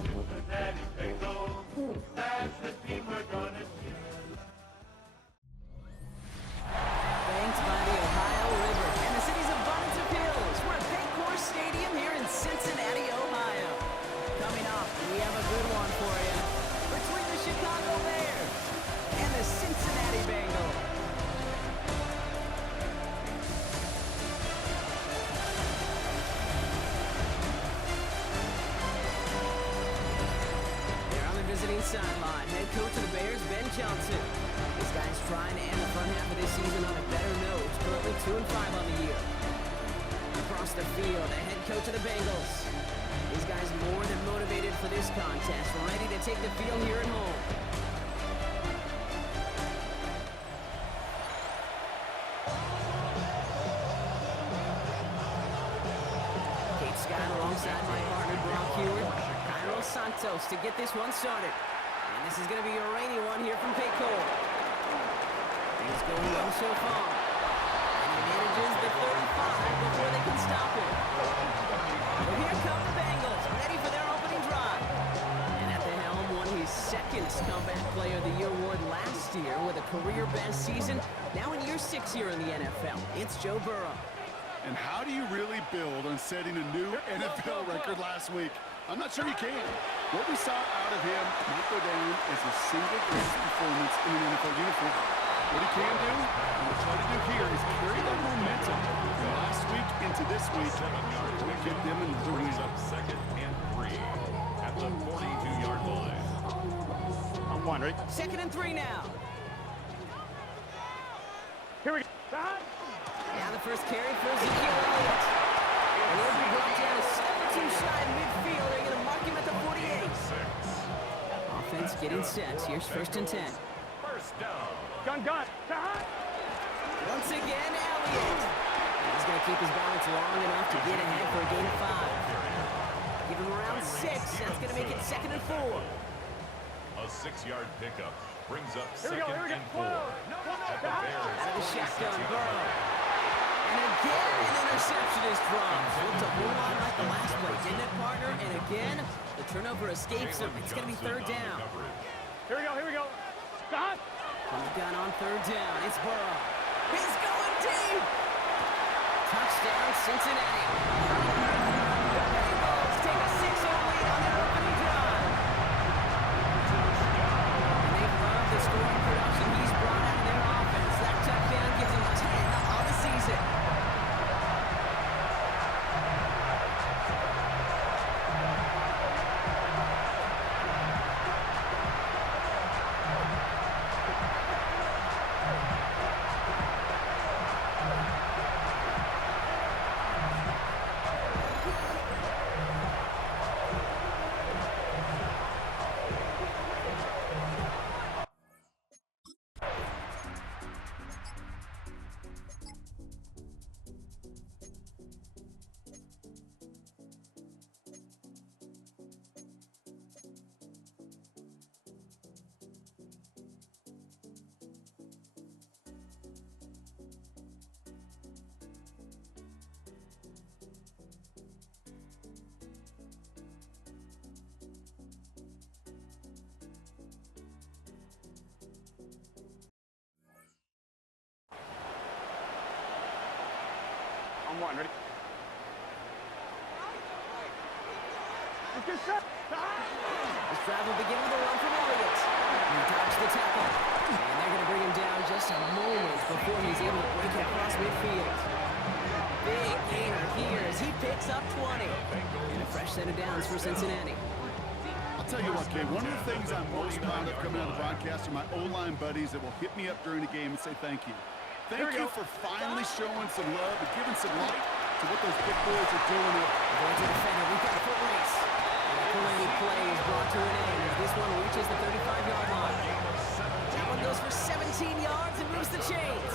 Cincinnati Bengals, that's the team we're gonna see. Banked by the Ohio River and the city's abundance of hills. We're at Bengals Stadium here in Cincinnati, Ohio. Coming up, we have a good one for you. Between the Chicago Bears and the Cincinnati Bengals. They're on the visiting sideline. Head coach of the Bears, Ben Johnson. This guy's trying to end the front half of this season on a better note. Currently 2-5 on the year. Across the field, the head coach of the Bengals. These guys more than motivated for this contest, ready to take the field here at home. Kate Scott alongside my partner, Brock Hewitt. Cairo Santos to get this one started. And this is going to be a rainy one here from Paycor. Things going well so far. And he manages the 35 before they can stop him. Well, here come the Bengals, ready for their opening drive. And at the helm, won his second Comeback Player of the Year award last year with a career-best season. Now in year 6 here in the NFL, it's Joe Burrow. And how do you really build on setting a new NFL record last week? I'm not sure you can. What we saw out of him might go down as a single greatest performance in an NFL uniform. What he can do, and we'll try to do here, is carry that momentum from last week into this week to get them another win. Second and 3 at the 42-yard line. On one, right? 2nd and 3 now. Here we go. Now the first carry for Ezekiel Elliott. And he'll be brought down to 7-2 shy midfield. They're going to mark him at the 48. Offense getting set. Here's 1st and 10. First down. Gun. Once again, Elliott. He's going to keep his balance long enough to get ahead for a gain of 5. Give him around 6. That's going to make it 2nd and 4. A 6-yard pickup brings up Here we go. 2nd and 4. At the Bears. Out of the shotgun, Burrow. And again, an interception is dropped. Looked a whole lot like the last play, didn't it, partner? And again, the turnover escapes him. It's going to be 3rd down. Here we go. Stop. From the gun on 3rd down, it's Burrow. He's going deep. Touchdown, Cincinnati. The Bengals take a 6-0 lead on their opening drive. And they love the scoring production he's brought out of their offense. That touchdown gives him 10 on the season. On one, ready? Let's get set. This drive will begin with a run from Elliott. He dodged the tackle. And they're going to bring him down just a moment before he's able to break it across midfield. Big gainer here as he picks up 20. And a fresh set of downs for Cincinnati. I'll tell you what, Kay, one of the things I'm most proud of coming out of the broadcast are my O-line buddies that will hit me up during the game and say thank you. Thank you for finally showing some love and giving some light to what those big boys are doing. Going to the defender, we've got a foot race. And the penalty play is brought to an end as this one reaches the 35-yard line. That one goes for 17 yards and moves the chains.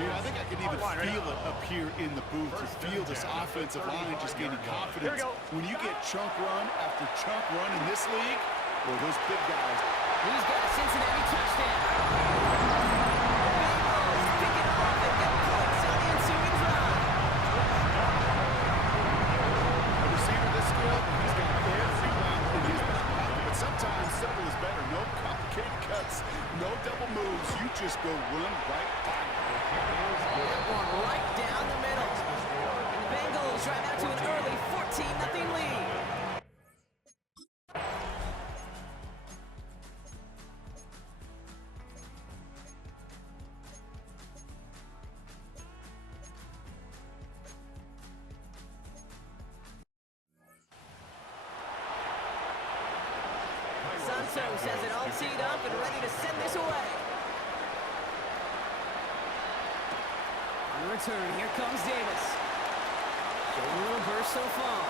Kay, I think I can even feel it up here in the booth. You feel this offensive line just gaining confidence. When you get chunk run after chunk run in this league, well, those big guys. He's got a Cincinnati touchdown. A receiver this skilled, he's got every round in his just go run right by him. That one right down the middle. And the Bengals drive out to an early 14-0 lead. Santos has it all teed up and ready to send this away. On return, here comes Davis. Showing a little burst so far.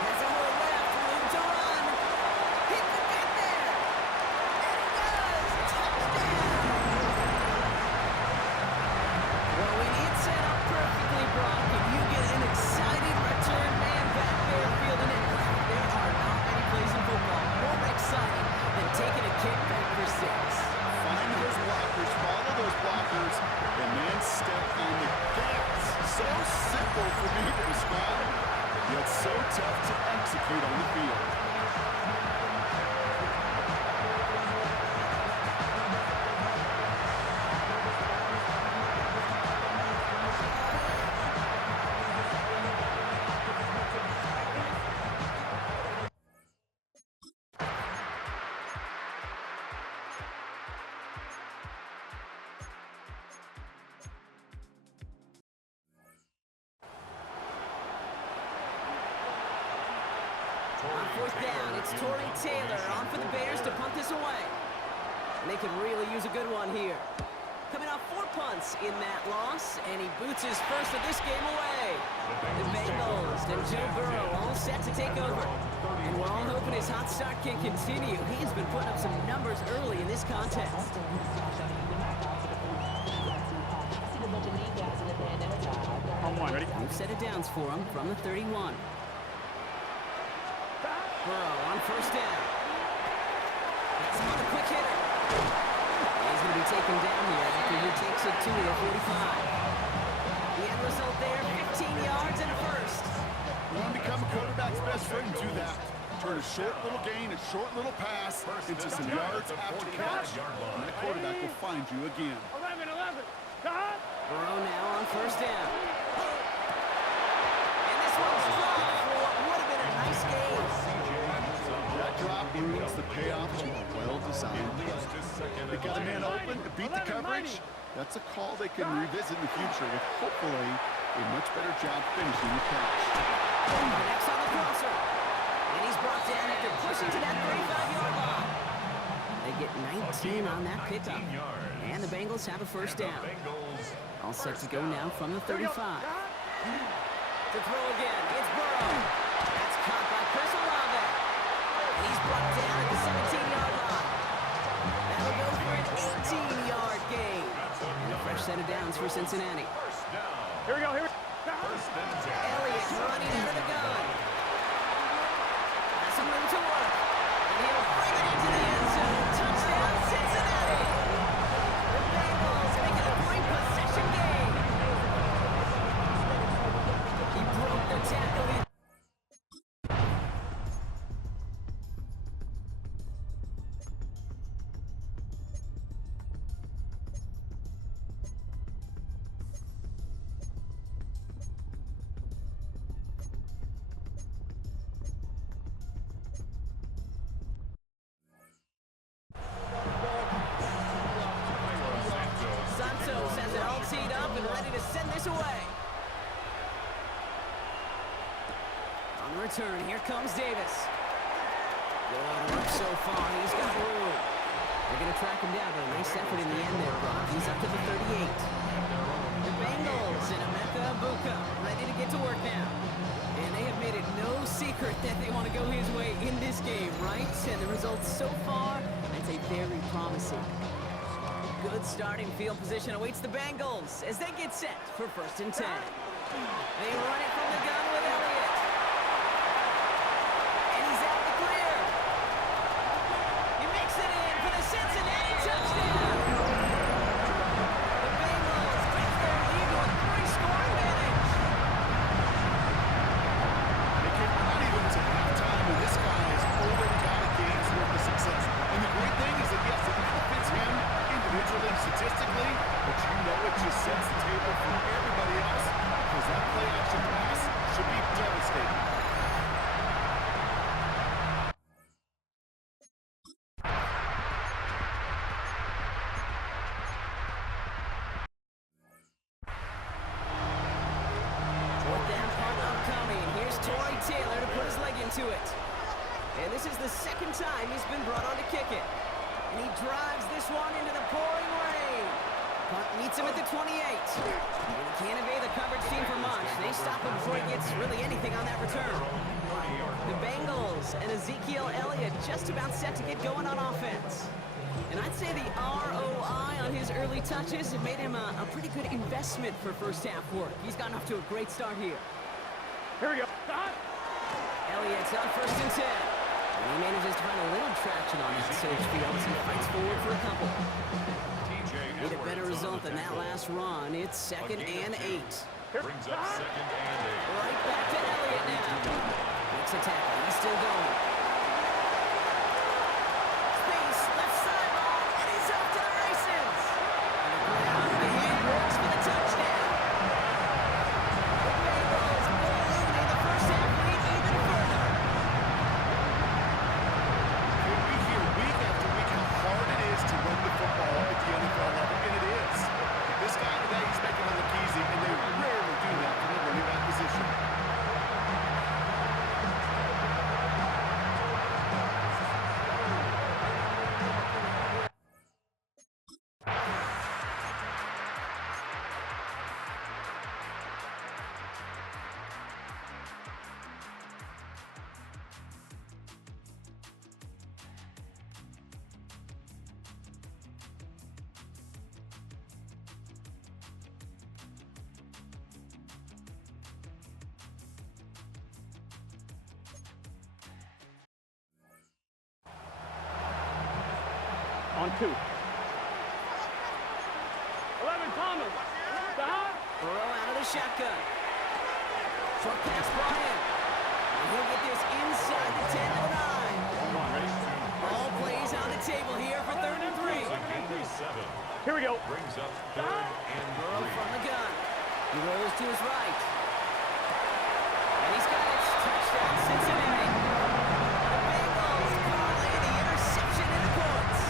Has a hole left, room to run. He could get there. And he does. Touchdown. Well, when it's set up perfectly, Brock, and you get an exciting return man back there fielding it, there are not many plays in football more exciting than taking a kick back for 6. Find those blockers, follow those blockers, and then step on the gas. So simple for me to describe, yet so tough to execute on the field. On 4th down, it's Torrey Taylor on for the Bears to punt this away. And they could really use a good one here. Coming off 4 punts in that loss, and he boots his first of this game away. The Bengals and Joe Burrow all set to take over. And we're all hoping his hot start can continue. He's been putting up some numbers early in this contest. On one, ready? New set of downs for him from the 31. Burrow on 1st down. That's him on the quick hitter. He's going to be taken down here after he takes it to the 45. The end result there, 15 yards and a first. You want to become a quarterback's best friend, do that. Turn a short little gain, a short little pass into some yards after catch, and the quarterback will find you again. 11, 11. Cut. Burrow now on 1st down. And this one's dropped for what would have been a nice game. That drop brings the payoff to a well-designed play. They got a man open to beat the coverage. That's a call they can revisit in the future with hopefully a much better job finishing the catch. Next on the crosser. And he's brought down after pushing to that 35-yard line. They get 19 on that pickup. And the Bengals have a 1st down. All set to go now from the 35. To throw again, it's Burrow. That's caught by Chris Olave. And he's brought down at the 17-yard line. That'll go for an 18-yard gain. And a fresh set of downs for Cincinnati. Here we go, here we go. Elliott running out of the gun. Has some room to work. And he'll bring it into the end zone. Touchdown, Cincinnati. The Bengals make it a great possession game. He broke the tackle. Santos has it all teed up and ready to send this away. On the return, here comes Davis. Good work so far. He's got room. They're going to track him down, but a nice effort in the end there, Brock. He's up to the 38. The Bengals and Emeka Ibuka ready to get to work now. And they have made it no secret that they want to go his way in this game, right? And the results so far, I'd say very promising. Good starting field position awaits the Bengals as they get set for 1st and 10. They run it from the gun with Elliott. And he's out the clear. He makes it in for the Cincinnati touchdown. The Bengals take their lead with a 3-score advantage. They get not even to halftime, and this guy has already got a game's worth of success. And the great thing is that, yes, it benefits him individually, into it. And this is the second time he's been brought on to kick it. And he drives this one into the pouring rain. Punt meets him at the 28. And he can't evade the coverage team for much. They stop him before he gets really anything on that return. The Bengals and Ezekiel Elliott just about set to get going on offense. And I'd say the ROI on his early touches have made him a pretty good investment for first half work. He's gotten off to a great start here. Here we go. Elliott's on 1st and 10. And he manages to find a little traction on that surge field as he fights forward for a couple. Need a better result than that last run. It's 2nd and 8. Brings up 2nd and 8. Right back to Elliott now. Makes a tackle. He's still going. Space, left sideline, and he's off to the races. On the ground, the hand works for the touchdown. The Bengals ballooned the first half lead even further. We hear week after week how hard it is to run the football at the NFL level, and it is. This guy today, he's making it look easy, and they rarely do that from the running back position. On 2. 11, Thomas. Burrow out of the shotgun. Short pass brought in. And he'll get this inside the 10 to the 9. All plays on the table here for 3rd and 3. Here we go. Brings up 3rd and Burrow 3. from the gun. He rolls to his right. And he's got it. Touchdown, Cincinnati. The Bengals parlay the interception in the courts.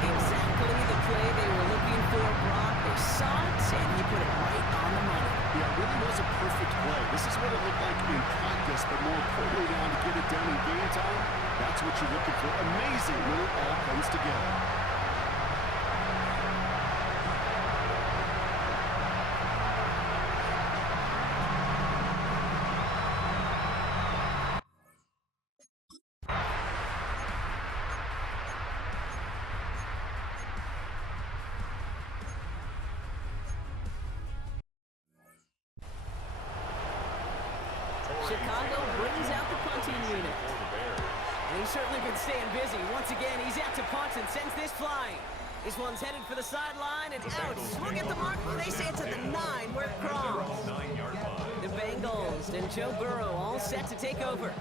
Exactly the play they were looking for, Brock. They saw it, and he put it right on the money. Yeah, it really was a perfect play. This is what it looked like in practice, but more importantly now to get it done in game time, that's what you're looking for. Amazing when it all comes together. Chicago brings out the punting unit. And he's certainly been staying busy. Once again, he's out to punt and sends this flying. This one's headed for the sideline and out. Look at the mark. They say it's at the 9 where it crawls. 9-yard line. The Bengals and Joe Burrow all set to take over.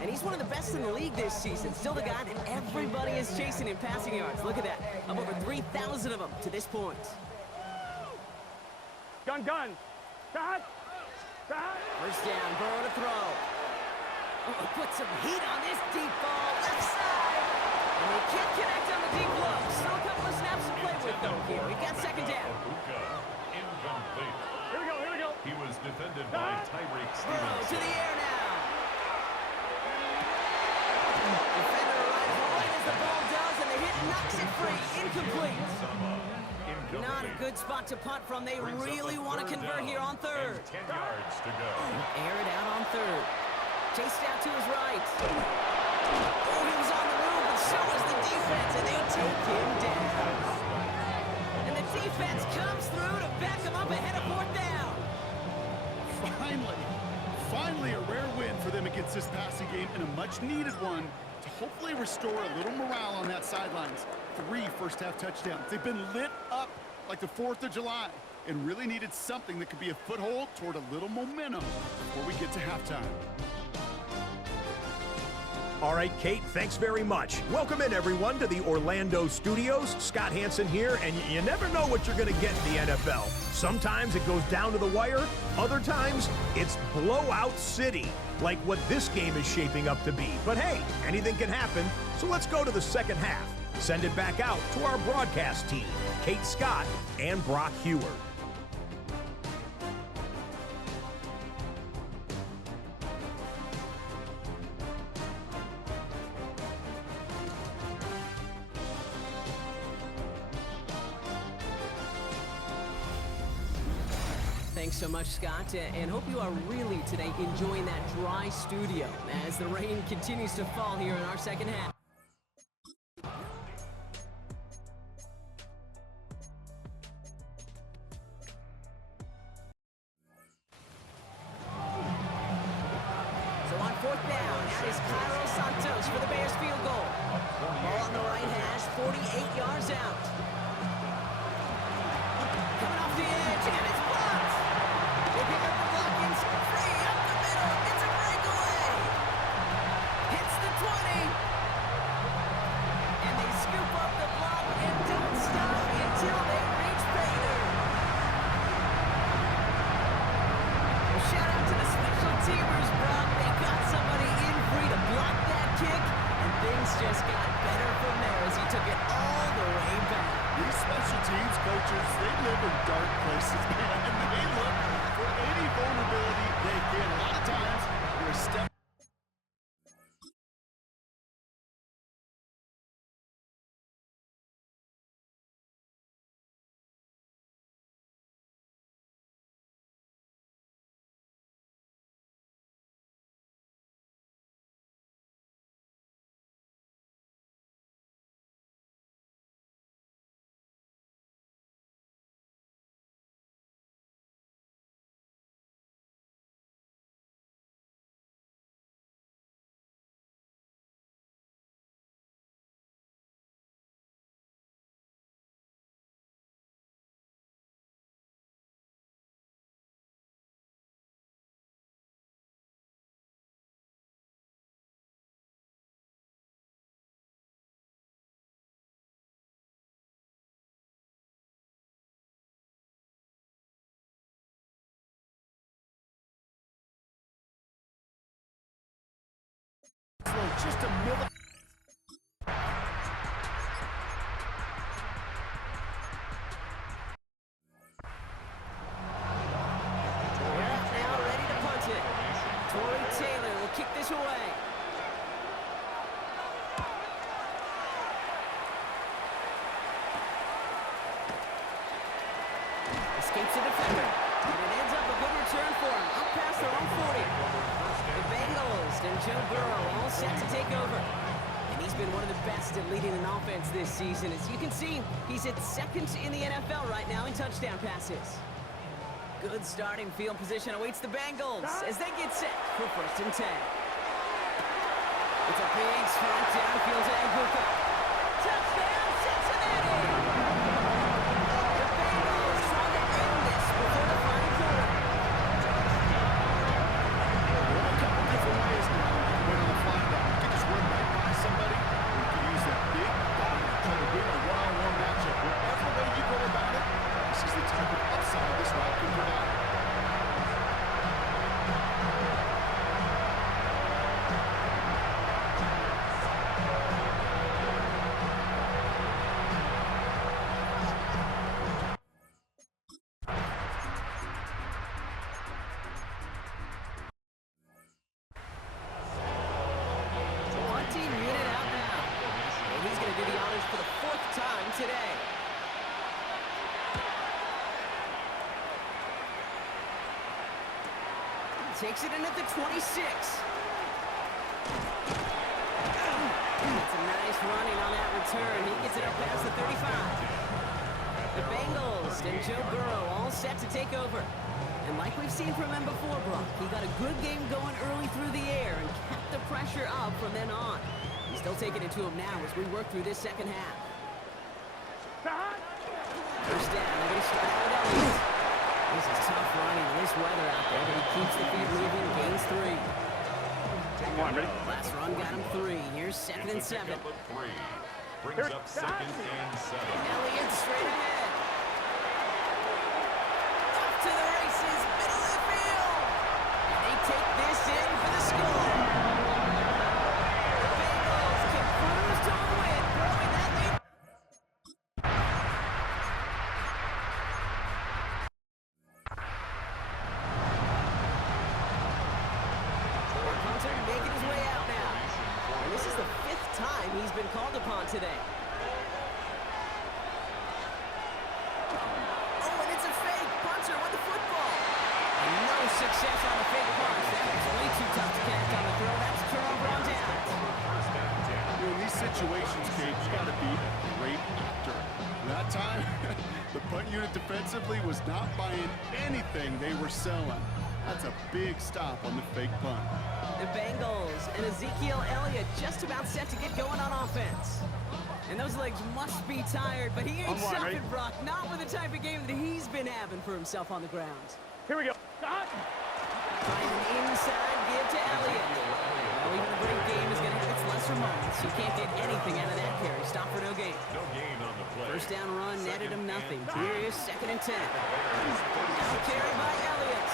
And he's one of the best in the league this season. Still the guy that everybody is chasing in passing yards. Look at that. Up over 3,000 of them to this point. Gun. Shot. First down, Burrow to throw. Oh, put some heat on this deep ball. Left side. And they can't connect on the deep low. Still a couple of snaps to play with, though, here. We've got 2nd down. Incomplete. Here we go. He was defended by Tyreek Burrow to Stevenson. the air now. Defender arrives right as the ball does, and the hit knocks it free. Incomplete. Not a good spot to punt from. They really want to convert here on 3rd. 10 yards to go. Air it out on 3rd. Chased out to his right. Oh, he was on the move, but so was the defense, and they take him down. And the defense comes through to back him up ahead of 4th down. Finally a rare win for them against this passing game, and a much-needed one to hopefully restore a little morale on that sidelines. 3 first-half touchdowns. They've been lit up like the 4th of July and really needed something that could be a foothold toward a little momentum before we get to halftime. All right, Kate, thanks very much. Welcome in, everyone, to the Orlando studios. Scott Hansen here, and you never know what you're going to get in the NFL. Sometimes it goes down to the wire. Other times, it's blowout city, like what this game is shaping up to be. But hey, anything can happen, so let's go to the second half. Send it back out to our broadcast team, Kate Scott and Brock Heward. Thanks so much, Scott, and hope you are really today enjoying that dry studio as the rain continues to fall here in our second half. So on fourth down, that is Cairo Santos for the Bears field goal. Ball on the right hash, 48 yards out. Coming off the edge, and it's blocked. They pick up the block, it's free up the middle. It's a breakaway. Hits the 20. And they scoop up the block and don't stop until they reach Painter. Well, shout out to the special teamers, Brock. They got somebody in free to block that kick, and things just got better from there as he took it all the way back. These special teams coaches, they live in dark places, man, and they look for any vulnerability they can. A lot of times, they're a step. Just a milli. Now ready to punt it. Torrey Taylor will kick this away. Escapes the defender. And it ends up a good return for him. Up past their own 40. The Bengals and Joe Burrow all set to take over. And he's been one of the best at leading an offense this season. As you can see, he's at second in the NFL right now in touchdown passes. Good starting field position awaits the Bengals as they get set for 1st and 10. It's a big sprint downfield to Aguka. Touchdown, Cincinnati! The Bengals trying to end this before the final quarter. There are a couple different ways now you can win on the fly down. You can just run right by somebody, or you can use that big body to try to win a one-on-one matchup. Whatever way you go about it, this is the type of upside this route can provide. Today. Takes it in at the 26. It's a nice running on that return. He gets it up past the 35. The Bengals and Joe Burrow all set to take over. And like we've seen from him before, Brock, he got a good game going early through the air and kept the pressure up from then on. He's still taking it to him now as we work through this second half. First down, they're going to start out with Elliott. This is tough running in this weather out there, but he keeps the feet moving, gains 3. Come on, ready? Last run got him 3. Here's 2nd and 7. Brings up 2nd and 7. Elliott straight ahead. Off to the races, middle of the field. And they take this in for the score. The Bengals can cruise to a win, growing that lead. Making his way out now. And this is the 5th time he's been called upon today. Oh, and it's a fake. Punter with the football. situations, Kate, you got to be a great actor. That time, the punt unit defensively was not buying anything they were selling. That's a big stop on the fake punt. The Bengals and Ezekiel Elliott just about set to get going on offense. And those legs must be tired, but he ain't stopping, Brock. Not with the type of game that he's been having for himself on the ground. Here we go. Hot. Trying an inside give to Elliott. Well, even a great game is going to have its lesser moments. You can't get anything out of that carry. Stop for no gain. No gain on the play. First down run netted him nothing. Here is 2nd and 10. Now carry by Elliott.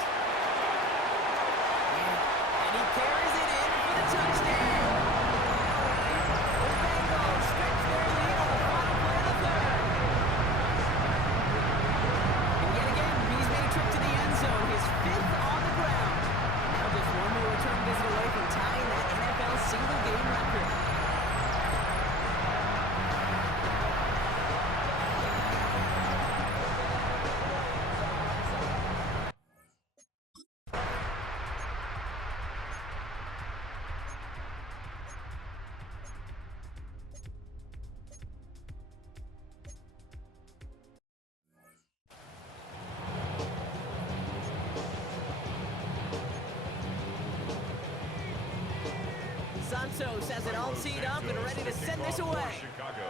And he carries it in for the touchdown. The Bengals stretch their lead on the final play of the third. And yet again, he's made a trip to the end zone, his 5th on the ground. Now just one more return visit away from tying that NFL single-game record. Santos has it all teed up and ready to send this away. Chicago.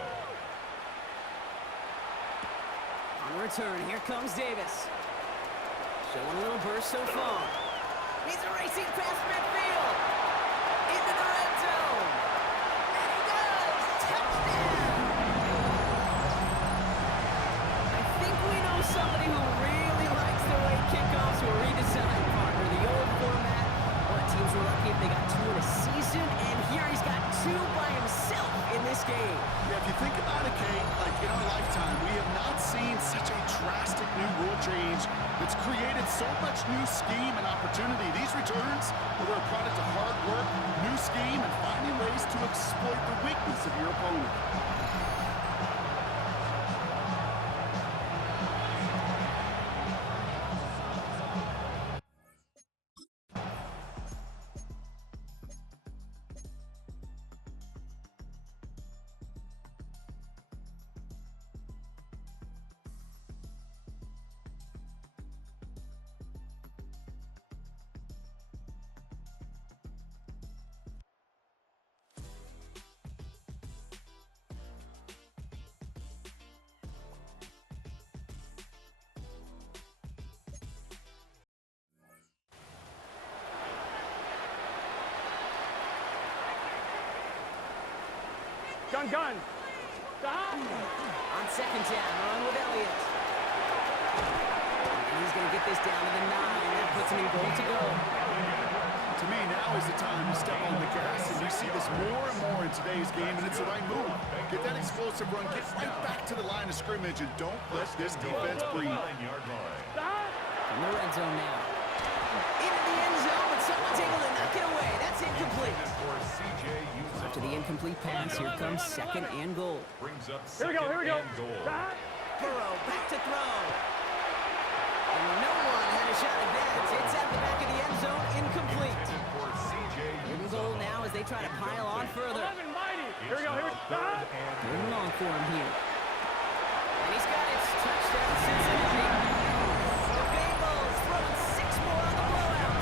On return, here comes Davis. Showing a little burst so far. He's a racing past midfield. Into the red zone. And he does! Touchdown! I think we know somebody who really likes the way kickoffs were redesigned, partner. The old format. Well, teams were lucky if they got 2 in a season, and here he's got 2 by himself in this game. Yeah, if you think about it, Kate, like in our lifetime, we have not seen such a drastic new rule change that's created so much new scheme and opportunity. These returns were a product of hard work, new scheme, and finding ways to exploit the weakness of your opponent. Gun. Stop. On 2nd down, run with Elliott. And he's going to get this down to the 9. That puts him in goal to go. To me, now is the time to step on the gas, and we see this more and more in today's game, and it's the right move. Get that explosive run, get right back to the line of scrimmage, and don't let this defense breathe. 9-yard line. Stop. In the red zone now. Into the end zone, but someone's able to knock it away. That's incomplete. For CJ After the incomplete pass, here comes 2nd and goal. brings up Here we go. 2nd and goal. Stop. Burrow back to throw. And no one had a shot at that. It's at the back of the end zone, incomplete. For CJ In goal now as they try to pile on further. 11 mighty. Here we go. Third Stop. and Third and long for him here. And he's got it. Touchdown, Cincinnati. The Bengals throwing 6 more on the blowout.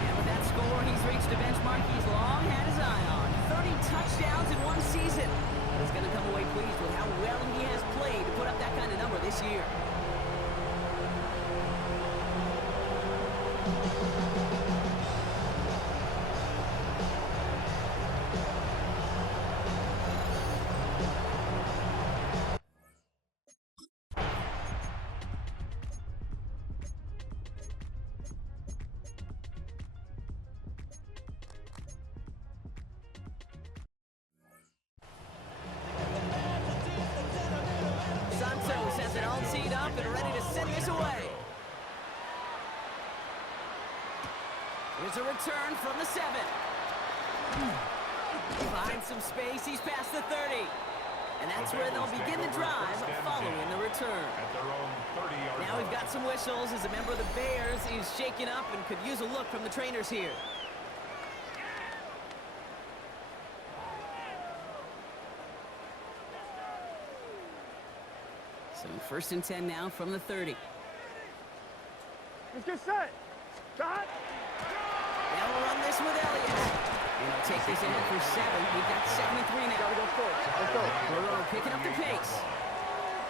And with that score, he's reached a benchmark he's long had his eye on. 30 touchdowns in one season. But he's going to come away pleased with how well he has played to put up that kind of number this year. Santos has it all teed up and ready to send this away. Here's a return from the 7. Finds some space, he's past the 30. And that's where they'll begin the drive following the return. at their own 30-yard Now we've got some whistles as a member of the Bears is shaken up and could use a look from the trainers here. So 1st and 10 now from the 30. Let's get set. Shot. They'll run this with Elliott. And he'll take this ahead for 7. We've got 2nd and 3 now. Gotta go forward. Let's go. Burrow picking up the pace.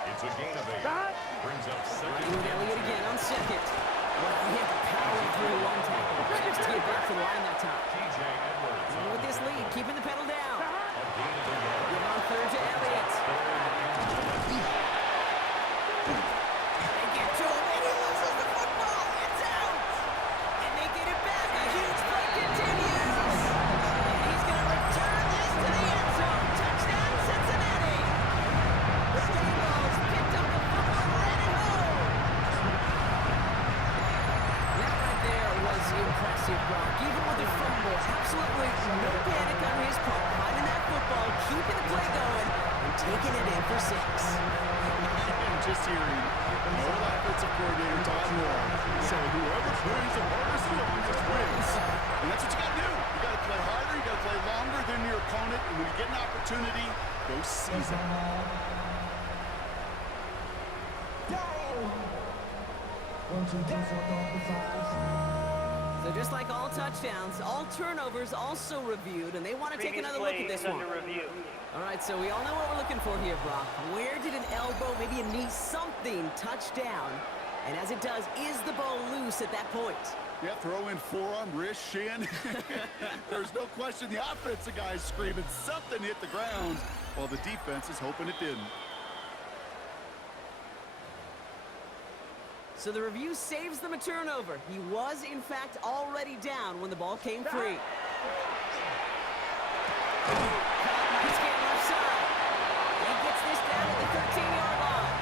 It's a gain of 8. Shot. Brings up second. Running with Elliott again on 2nd. Well, he had to power through one tackle just to get back to the line that time. TJ Edwards. And with this lead, keeping the pedal down. A gain of 11. Give on 3rd to Elliott. They get to him, and he loses the football. It's out. And they get it back. A huge play continues. And he's going to return this to the end zone. Touchdown, Cincinnati. The Bengals picked up the football and ran it home. That right there was impressive, Brock. Even with the fumble, absolutely no panic on his part. Finding that football, keeping the play going, and taking it in for 6. And just hearing our offensive coordinator Todd Moore say whoever plays the hardest and longest wins. And that's what you got to do. You got to play harder, you got to play longer than your opponent, and when you get an opportunity, go seize it. So just like all touchdowns, all turnovers also reviewed, and they want to take another look at this one. All right, so we all know what we're looking for here, Brock. Where did an elbow, maybe a knee, something touch down? And as it does, is the ball loose at that point? Yeah, throw in forearm, wrist, shin. There's no question the offensive guy's screaming something hit the ground while the defense is hoping it didn't. So the review saves them a turnover. He was, in fact, already down when the ball came free. Nice game left side. He gets this down at the 13-yard line.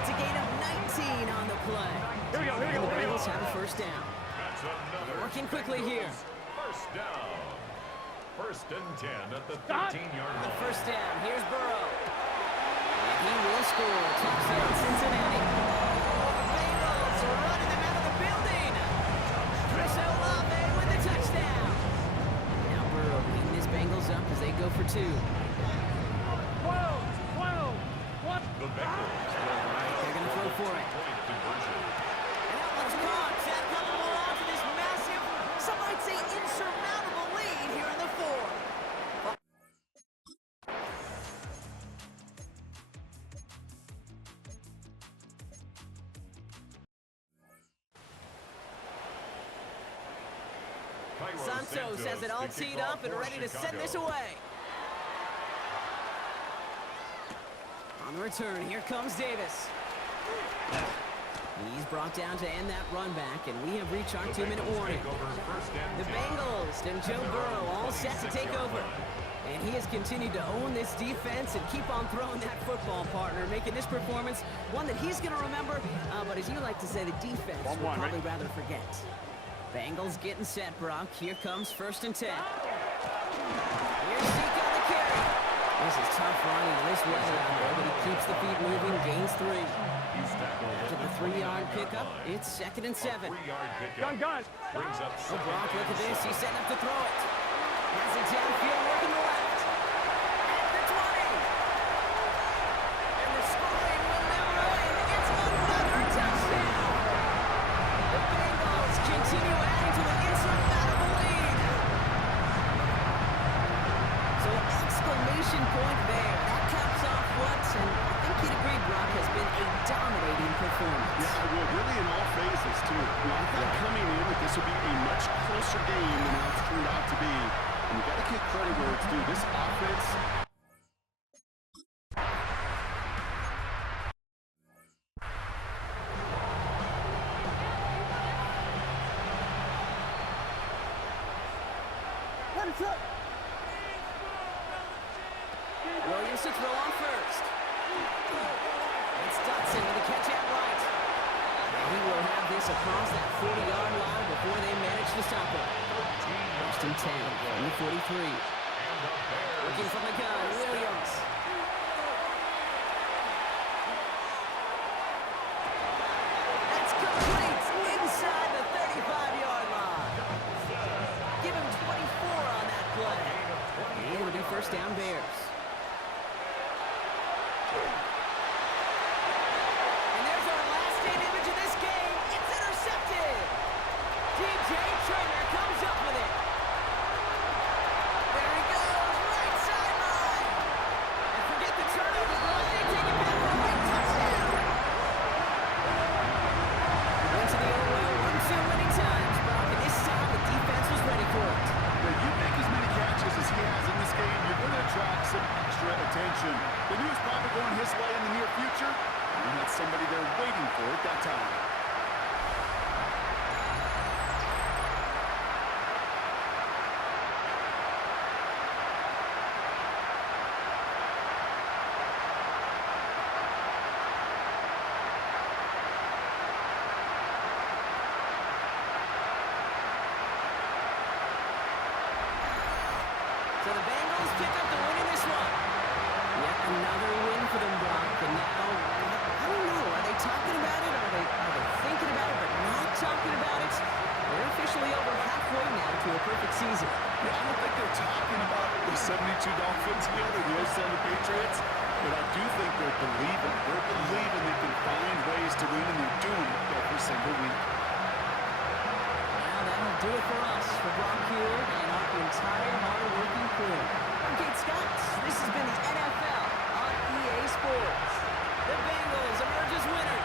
It's a gain of 19 on the play. Here we go. And the Bengals have a 1st down. That's another. They're working quickly here. First down. 1st and 10 at the 13-yard The line. 1st down. Here's Burrow. And he will score. Touchdown, Cincinnati. Bengals are running them out of the building. Chris Olave with the touchdown. Now Burrow leading his Bengals up as they go for 2. 12. 12. What? The Bengals will They're going to throw for it. point conversion. And that one's caught. That couple will on to this massive, some might say insurmountable lead here in the 4th. Santos has it all teed up and ready to send this away. On the return, here comes Davis. He's brought down to end that run back, and we have reached our 2-minute warning. The Bengals and Joe Burrow all set to take over. And he has continued to own this defense and keep on throwing that football, partner, making this performance one that he's going to remember, but as you like to say, the defense will probably rather forget. Bengals getting set, Brock. Here comes 1st and 10. Here's Zeke on the carry. This is tough running this weather out there, but he keeps the feet moving, gains 3. After the 3-yard pickup, it's 2nd and 7. Gun. Brings up Oh, Brock, look at this. He's setting up to throw it. Has it downfield, working the left. At the 20. And the scoring will never end. It's another touchdown. The Bengals continue adding to an insurmountable lead. So an exclamation point there. That caps off what, and I think you'd agree, Brock, has been a dominating performance. Yeah, I will. Really in all phases, too. I thought coming in that this would be a much closer game than how it's turned out to be. And you got to give credit where it's due. This offense... Williams to throw on first. It's Dotson with a catch out right. And he will have this across that 40-yard line before they manage to stop him. 1st and 10 from the 43. Looking from the gun, Williams. That's complete inside the 35-yard line. Give him 24 on that play. And it'll be 1st down Bears. A.J. Trainer comes up with it. There he goes, right sideline. And forget the turnover, boys. They take it back for a big touchdown. Went to the old well one too many times, Brock, and this time the defense was ready for it. When you make as many catches as he has in this game, you're going to attract some extra attention. The news probably going his way in the near future. And had somebody there waiting for it that time. So the Bengals pick up the win in this one. Yet another win for them, Brock. And now, I don't know, are they talking about it? Are they thinking about it but not talking about it? They're officially over halfway now to a perfect season. Yeah, I don't think they're talking about the 72 Dolphins here or the 07 Patriots, but I do think they're believing. They're believing they can find ways to win, and they're doing it every single week. Now that'll do it for us, for Brock Hewitt and our entire hard-working crew